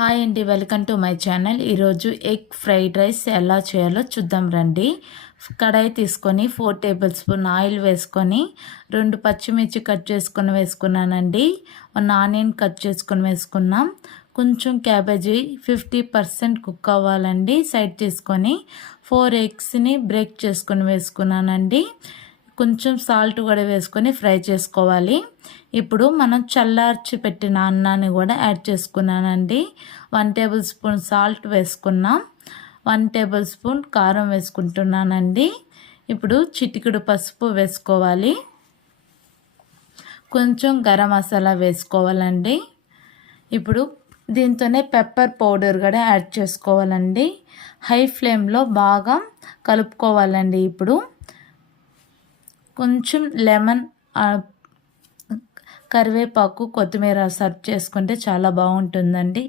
Hi అండి, welcome to my channel. ఈరోజు egg fried rice ఎలా చేయాలో చూద్దాం రండి. కడాయి తీసుకొని 4 టేబుల్ స్పూన్ ఆయిల్ వేసుకొని 2 పచ్చిమిర్చి కట్ చేసుకొని వేసుకున్నానండి. 1 ఆనియన్ కట్ చేసుకొని వేసుకున్నాం. కొంచెం క్యాబేజీ 50% కుక్ అవ్వాలండి. సైడ్ తీసుకొని 4 ఎగ్స్ని బ్రేక్ చేసుకొని వేసుకున్నానండి. కొంచెం సాల్ట్ కూడా వేసుకొని ఫ్రై చేసుకోవాలి. ఇప్పుడు మనం చల్లార్చి పెట్టిన అన్నాన్ని కూడా యాడ్ చేసుకున్నానండి. 1 టేబుల్ స్పూన్ సాల్ట్ వేసుకున్నాం. 1 టేబుల్ స్పూన్ కారం వేసుకుంటున్నానండి. ఇప్పుడు చిటికెడు పసుపు వేసుకోవాలి. కొంచెం గరం మసాలా వేసుకోవాలండి. ఇప్పుడు దీంతోనే పెప్పర్ పౌడర్ కూడా యాడ్ చేసుకోవాలండి. హై ఫ్లేమ్లో బాగా కలుపుకోవాలండి. ఇప్పుడు కొంచెం లెమన్, కరివేపాకు, కొత్తిమీర సర్వ్ చేసుకుంటే చాలా బాగుంటుందండి.